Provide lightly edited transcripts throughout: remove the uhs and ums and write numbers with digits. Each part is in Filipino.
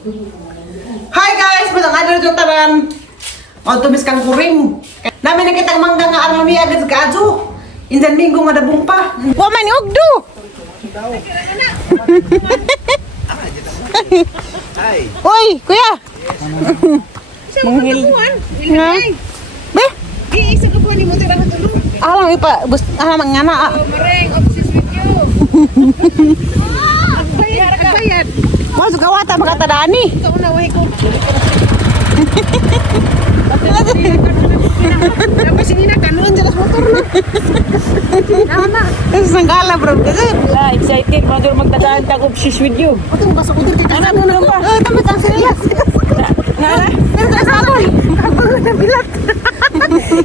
Hi guys! Matang adol yung tanan. O tumis kang kuring. Namin nakita mangga nga aram mi agad ka adso. Indan minggo nga dabong pa. Wa man ni ugdo. Hi. Oy, kuya. Manghil. Nga. Be, Isa ka po ni mo tira tulong. alang ipa bus alang ngana. Mareng, obsessed with you. Agbayad. Mo sugawata makatadani. Ito na wahi ko. Dapat sini na kanuan jelas motor na. Nama. Sanggala bro. Excited, madur magtadaan tag obsessed with you. Otong basok udir di kana no pa. Tama sang serious. Nara? Terus sabon. Abang na bilat.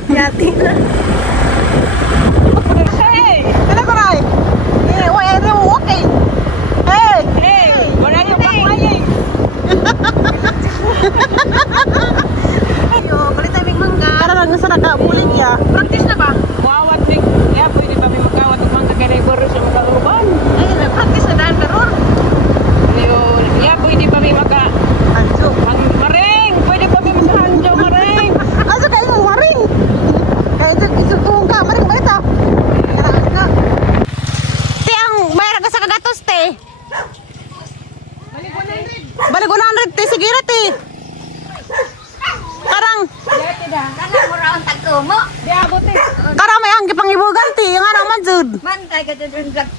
Yati na. Hey, kana ko ray. Eh, wa ere okay. Hey, Hey, wala yung panglayay. ayo, balik tayo mangga. Ara lang sa nakabulig ya. Practice na ba? Muawat ni, ya pwede pa may magkawat ug mga kagayber sa magkaruban. Ay, practice na daan karon. Ayun, ya pwede pa may magka Anjo. maring, pwede pa may magkahanjo maring. Asa kayo ng waring? Kaya ito kung kamaring ba ito? Te, ang mayroon ka sa kagatos, te. Balik 100, te. Sige na, te. Karang, Kana mo raon tagkumo. Di abot eh. karang may anggi pang ibugan, te. Yung ano man, Jud. Man kay ka dun vlog.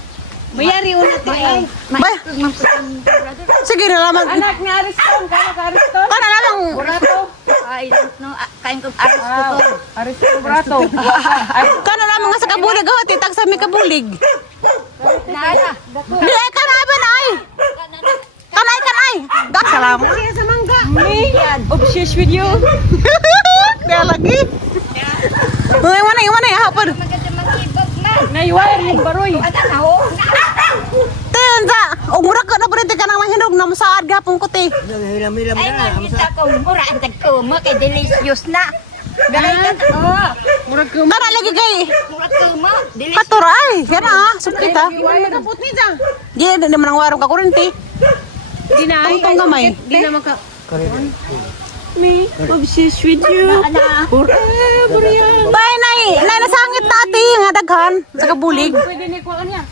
Mayari una ti ay. Ba, sige na naman. Anak ni Ariston, kaya ka Ariston. Ano naman? Burato. I don't know. Kain ko aris ko to. Ariston Burato. Ay, Kano naman nga sa kabulig, oh. Titag sa may kabulig. Nana. Di, ay, kanay ba na, ay? Kanay, kanay. Salamat. Kaya sa mangga. me, obsessed with you. Kaya lagi. Iwan na, hapon. Maganda magibog man. Naiwire yung baroy. Ada na ho. Tenza, umura ka na pwede ka nang mahinog na masaad gapong ko, te. Hilam-hilam Ay na. nandita ko mura ang tagkumo kay delicious na. Ganay ka. Oh. Tara lagi kay Mura kumo. Delicious. katuray. Yan ah, sukit ah. Iwan magaput ni dyan. Di na man ang warong ka kurente. Di na ay. Tungtong gamay. Di na maka. Me, obsessed with you. Ana. Forever yan. Bay nay nasangit na ati nga daghan sa kabulig. Pwede ni kuha niya.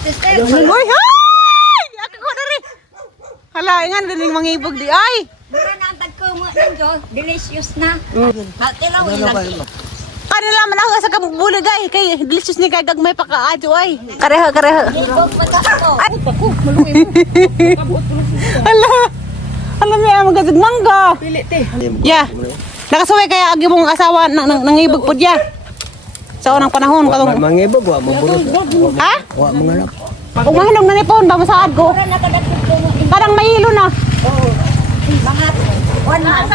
Sister. Uy, hay! Ako ko na rin. Hala, nga dining mangibog di ay. Mura na ang tagkumo ninyo. Delicious na. Batilaw ilang. Kanila man ako sa kabulig ay kay delicious ni kay gagmay pa kaadyo ay. Kareha. Ibog pa ako. Hala. Alam mo ang magazig mangga. Pili te. Ya. Nakasuway kaya agi mong asawa nangibog pod ya. Sa unang panahon katong Mangibog, wa mo bulos. ha? Wa mga anak. Kung mahinog na nipon ba masaad ko? Mura na kadagkumo. Parang mahilo na. Mga one month.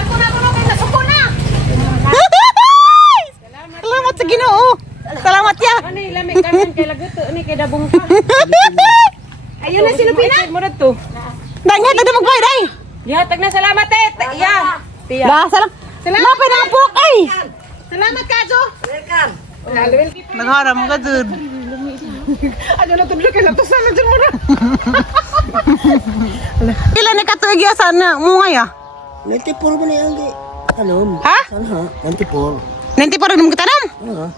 Salamat sa Ginoo. Salamat ya. Ano yung lamig kanan kay laguto ni kay dabong ka. Ayun na sila pina. Mo na to. Danya tadi magbayad ay. Ya, tag na salamat eh. Ya. Tiya. Ba salam. Lapay na po ay. Salamat Kajo. Welcome. Nagharam ka dud. Ano na tublo kay laptos na dyan muna. Kila ni katuig ya sana mo ngaya. 94 ba na yan? Alam. Ha? Saan ha? 94. Nanti pa rin mo kitanam. Ah.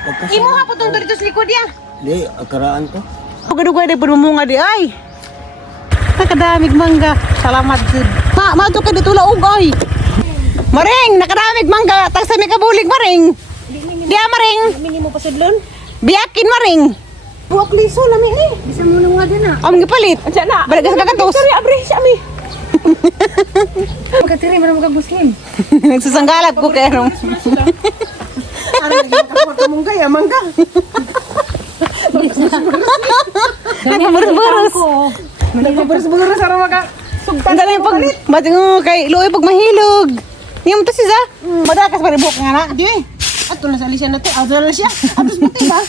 Pagkas. Imo ha putong dito sa likod ya. Di, akaraan ko. Pagdugay di pud munga di ay. Nakadamig mangga. Salamat dud. Ma to ka dito laog ay. Maring, nakadamig mangga. Tag sa may kabulig maring. Diya maring. Mini mo pasidlon. Biyakin maring. Buwak liso lami eh. Bisa mo nang nga na. Am gipalit. Andiyan na. Balik ka sa kagatos. Sorry, abri siya mi. Magkatiri mo na Muslim. Nagsasanggalap ko kay Rom. Ano naging kaporta mong gaya mangga. Nagpaburos-buros. Nagpaburos-buros sa maka. Ang dali pag bating kay Loy pag mahilog. Yung to siya. Madakas pa ribok nga na. Di. Ato na sa Alicia na te. Ato na siya. Atos mo te ba?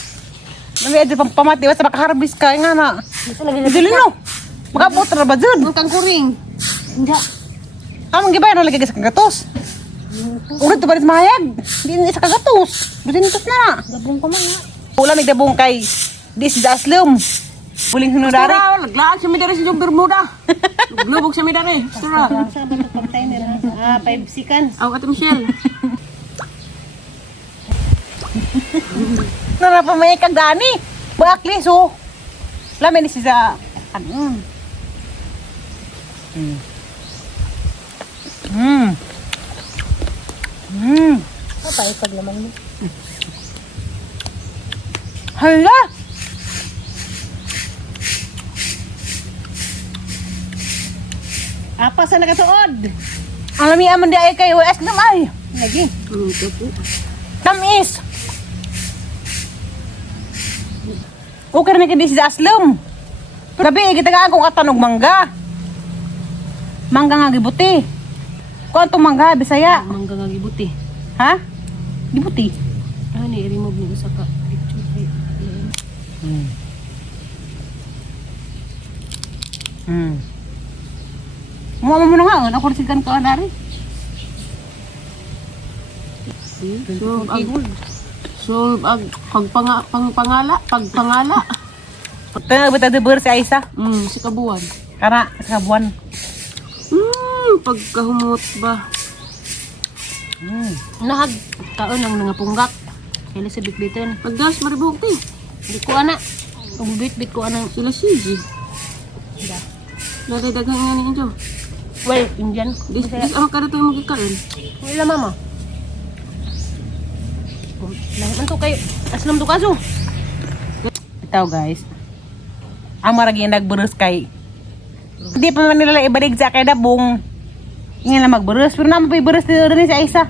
Nami adi pang pamati basta makaharbis ka nga na. Dili no. Makabot ra ba jud? Ang kangkuring. Hindi. Amang gibay no lagi sa kagatos. Urad to baris mahayag. Di ni sa kagatos. Budin tot na. Dabong ko man nga. Pula mig dabong kay This is the Aslum. Buling hinudari. Naglaan siya mi diri sa Bermuda. Lubog sa midari. Sura. Saan ba ito container? 5 seconds. Aw, Ate Michelle. Nara pa may kagani. Bakli so. Lamin ni siya. Ano? Apa ay paglaman mo? Hala! Apa sa nakasuod? Alam niya man di ay kay US na ay. Lagi. Ito po. Tamis. Okay na kini si Aslam. Grabe, kita nga akong atanog mangga. Mangga nga gibuti. Kung itong mangga, Bisaya. Mangga nga gibuti. Ha? Gibuti. Ani i-remove ni usa ka picture. Mama mo na nga, ako resigan ka dari. Solve ag pagpangala. Tengah betul-betul si Aisyah. Si kabuan. Karena sabuan. Pagkahumot ba? Nahag kaon ang mga punggak. Kaya sa bitbiton. Pagdas maribog ti. Di ko ana. Pag-bit-bit ko anang sila siji. Lada dagang nga ni Injo. Well, Indian. Dis ang kada to mo gikaon. Wala mama. Lahat man to kayo. Aslam to kaso. Ito guys. Ang maragi nagburus kay. Hindi pa man nila ibalig sa kay dabong. Ingin na magburus. Pero naman pa iburus dito rin si Aisyah.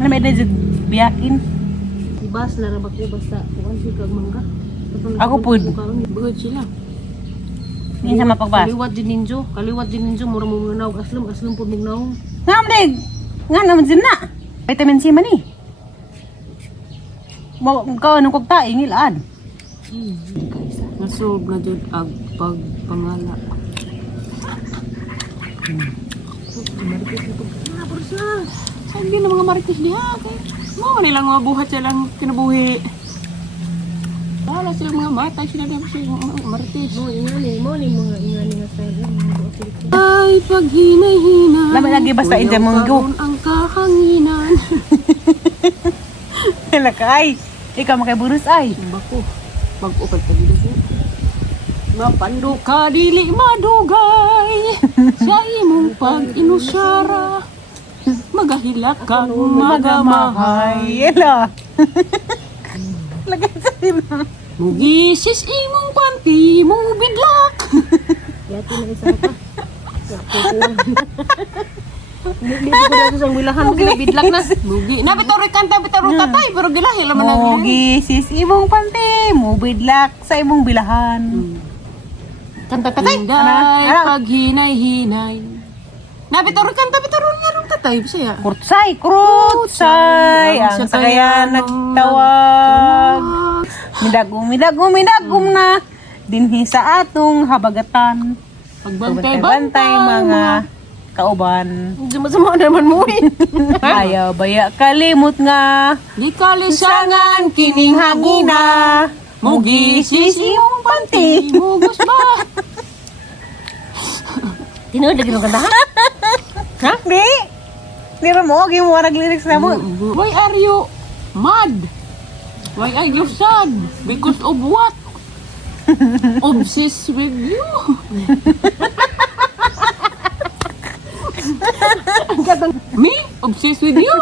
Ano may na biyakin? Ibas na rabak ko basta kuan si kag mangga. Ako po. Buhod sila. Hindi siya mapagbas. Kaliwat din ninjo mura mo nganaw aslam po mignaw. Ngam dig. Nga naman din na. Vitamin C man eh. Kau anong kogta, ingilaan. Nasob na jud ag pagpangala. Sabi na mga marites diha kay mo nilang mga buhat silang kinabuhi. Wala silang mga mata sila na mga marites. Mo ni mga ingani nga sa ay paghinay-hinay. Laman lagi basta in the munggo. Ang kahanginan. Hala ka ay. Ikaw makaiburus ay. Bako. Mag-upad ka dito siya. Mapando ka dili madugay sa imong pag-inusyara. Magahilak ka magamahay. Yela. Lagay sa ina. Mugisis imong panty mo bidlak. Yati na isa pa. Hindi ko na sa wilahan mo bidlak na. Mugi. Na bitoro kanta bitoro tatay pero gilahi laman ang Mogi sis imong pante. Mubidlak sa imong bilahan. Kanta tatay. Hinday paghinay-hinay. Na bitoro kanta bitoro nga ron tatay bisaya. Kurtsay, kurtsay. Ang sakayan nagtawag. Midagum na. Dinhi sa atong habagatan. Pagbantay-bantay mga kauban. Sama-sama naman mo eh. Ayaw baya kalimot nga. Di kalisangan kining hangina. Mugisis imong panty. Mugos ba? Tinood lagi nung kanta ha? Ha? Di. Di rin mo. Gawin mo warag lyrics na mo. Why are you mad? Why are you sad? Because of what? Obsessed with you. Me? Obsessed with you?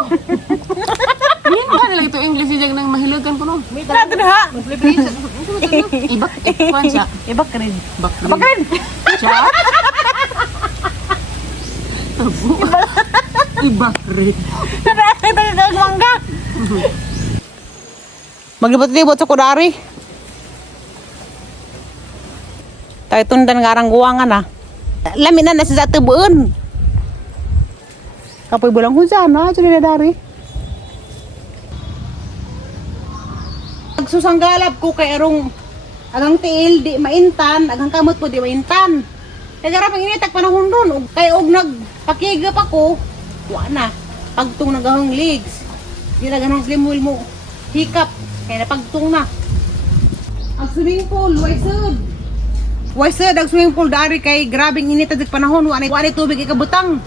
Hindi ba nila ito English siya nang mahilagan po no? Nato na ha? Ibak, ikwan siya. Ibak rin. Bakrin. Ibak rin. Siya? Ibak rin. Nakakita ka ng mangga. Maglibot-libot sa kudari. Tayo tundan nga arang guwangan ha. Laminan na sa tubuan. Kapoy bulang hujan ha. Diyan na dari. Nagsusanggalap ko kay arong agang tiil di maintan. Agang kamot po di maintan. Kaya garapang initak panahon ron. Kaya og nagpakigap ako. Wa na. Pagtung nagahang legs. Di na ganang slimul mo. Hikap. Kaya napagtung na. Ang swimming pool, why sud? Why sa dag swimming pool dari kay grabing init at panahon wa ni tubig ikabutang.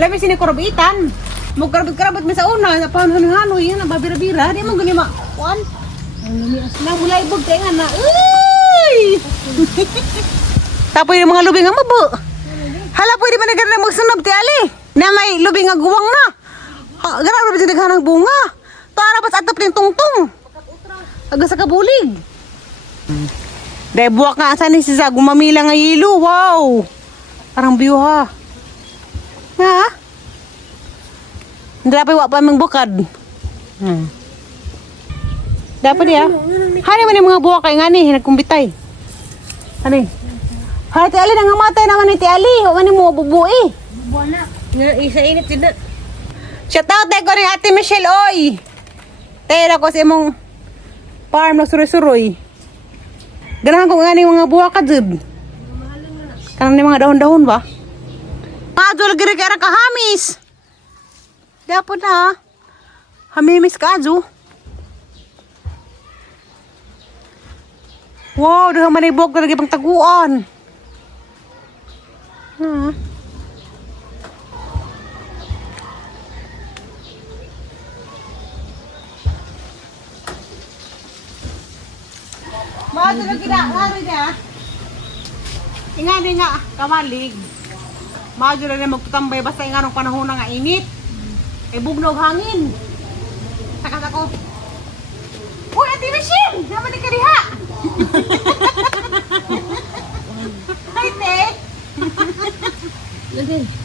Labi sini korobitan. Mo karabot mi sa una na panahon hanoy yan babira-bira di mo gani ma kuan. Na mulay bug kay nga na. Uy! Tapoy yung mga lubing nga mabo. Hala pwede man na magsunod ti ali. Na may lubing nga guwang na. Gara ba sini kanang bunga. Para pas atap ning tungtung. Aga sa kabulig. Dahil buwak nga asan ni si Sa gumamila nga yelo. Wow! Parang view ha. Ha? Hindi dapat wak pa mang bukad. Dapat ya. Hani man yung mga buwak kay nga ni. Nagkumbitay. Hani? Hari ti Ali nang matay naman ni ti Ali. Huwag man mo bubuhi. Buwana. Nga, isa init din na. Shout out ko ni Ate Michelle oy. Tera ko sa imong farm na suroy-suroy. Ganahan ko nga ni mga buwak ka jud. Kanang ni mga dahon-dahon ba? Adol giri kaya kahamis. Dapat na. Hamimis ka aju. Wow, dah manibok lagi pang taguan. Maado lagi na, ngari na. Ingani nga, kamalig. Maado na magtutambay basta inganong panahon na nga init. E bugnog hangin. Takas ako. Uy, Ate Michelle! Naman ni kariha! Hi, te!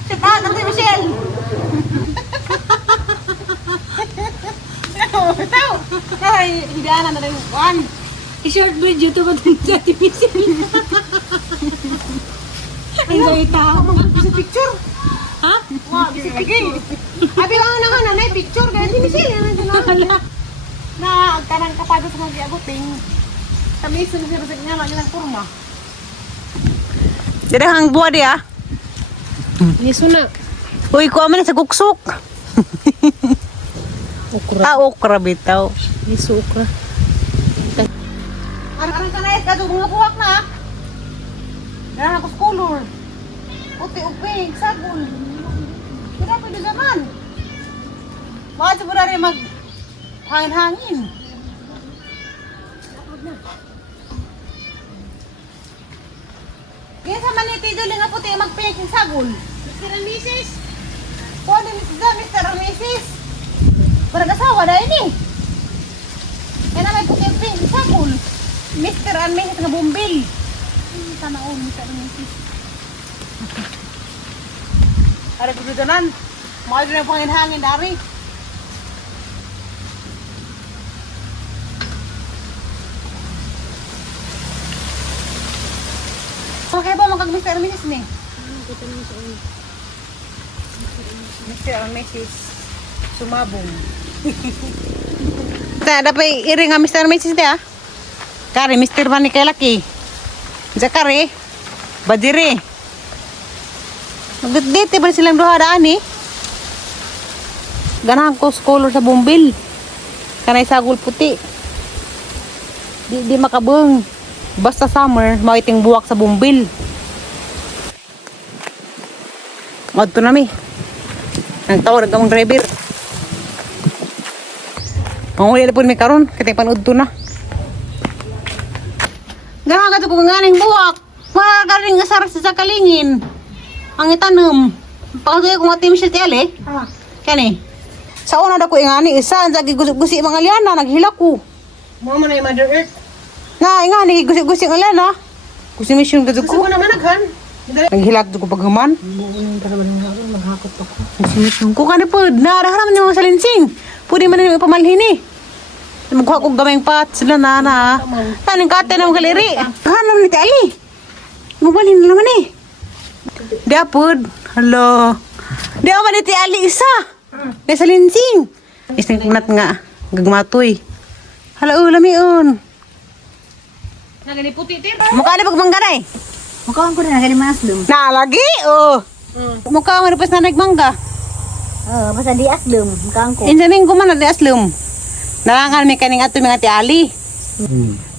Shout out, Ate Michelle! Tao! Ay, hidaanan na rin yung kuhan. I-short video to ba din sa TVC? Ay, ay, tao. Sa picture. Ha? Wow, bisa picture. Abi lang na nanay picture. Kaya Ate Michelle, na kanang kapado sa mga aguting. Kami sunod-sunod nga lang ilang kurma. Jadi hang buah dia. Niso na. Uy, kuha man sa kuksok. Okra bitaw. Niso okra. Arang kanay ka mga buhak na. Dahil ako color. Puti uping, sagol. Kaya pwede naman. Bakit sa rin mag hangin-hangin. Kaya sa maniti doon nga puti magpink yung sagol. Mr. and Mrs. Pwede Mr. or Mrs. Parang asawa na ini. Kaya na may puti yung pink yung sagol. Mr. and Mrs. nga bumbil. Tanaon, Mr. and Mrs. Ari ko dito nan. Mga doon ang pangin-hangin dari. Okay ba magkag-Mr. and Mrs. ni? Mr. and Mrs. Sumabong. Dapat iring nga Mr. and Mrs. dia. Kari, Mr. man ni kay laki. Zakari, Badiri. Magditi ba silang duha daan eh? Ganahan ko scholar sa bumbil. Kanay sagol puti. Di makabeng. Basta summer, maiting buwak sa bumbil. Adto na mi. Ang tawag ang driver. Ang uli na po mi karon, katay panood to na. Ganahan ka ko nganing buwak. Magaling nga saras sa kalingin. Ang itanam. Pagkatuloy ko nga team siya tiyali. Kani. Sa una na ko ingani, isa, ang gusi mga liana, naghila ko. Mama na yung Mother Earth. Na, ingani, gusi nga liana. Gusi mission ka Gusto ko. ko naman naghan. Naghilat ko paghaman. Maghakot ako. Gusi mission ko. Kani po, narahara man yung mga salinsing. Pwede man yung ipamalhin eh. Magkuha ko gamay pat sila na. Taning kate na mga kaliri. Hanam ni Tali. Mabalhin na naman eh. Diapod. Hala. Di ako man iti Ali isa. Kaya sa linsing. Isang kunat nga. Gagmatoy. Hala lami on. Nagani puti tin. Mukha na pagmangganay. Mukhang ko na nagani maslum. Na lagi oh. Mukha mo pas na nagmangga. Oh, basta di aslum. Mukhang ko. Insaning ko man na aslum. Nalangan may kaning ato mga ti Ali.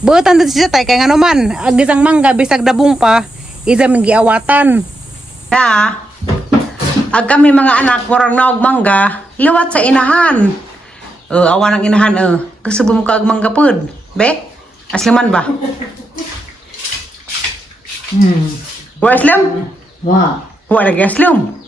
Buotan dito siya tay kay ngano man, agisang mangga bisag dabong pa, isa ming giawatan. Na, ag kami mga anak murag naog mangga, liwat sa inahan. Awan ang inahan gusto mo ka ag mangga pod. Be? Asliman ba? Wa aslam? Wa lagi aslam.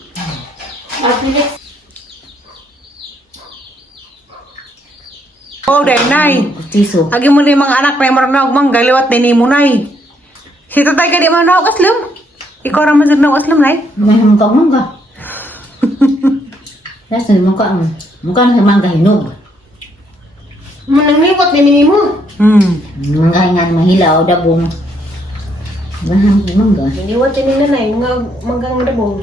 Oh, day nay. Tiso. Agi mo ni mga anak na marang naog mangga liwat ni mo nay. Si tatay ka di man naog aslam. Ikaw ra man naog aslam nay. May mangga. Nasa mangga na mangga hinog. Manangliwat ni minimo. Mangga nga mahilaw dabong. Mahang mangga. Niliwat siya ni nanay, mga manggang madabong.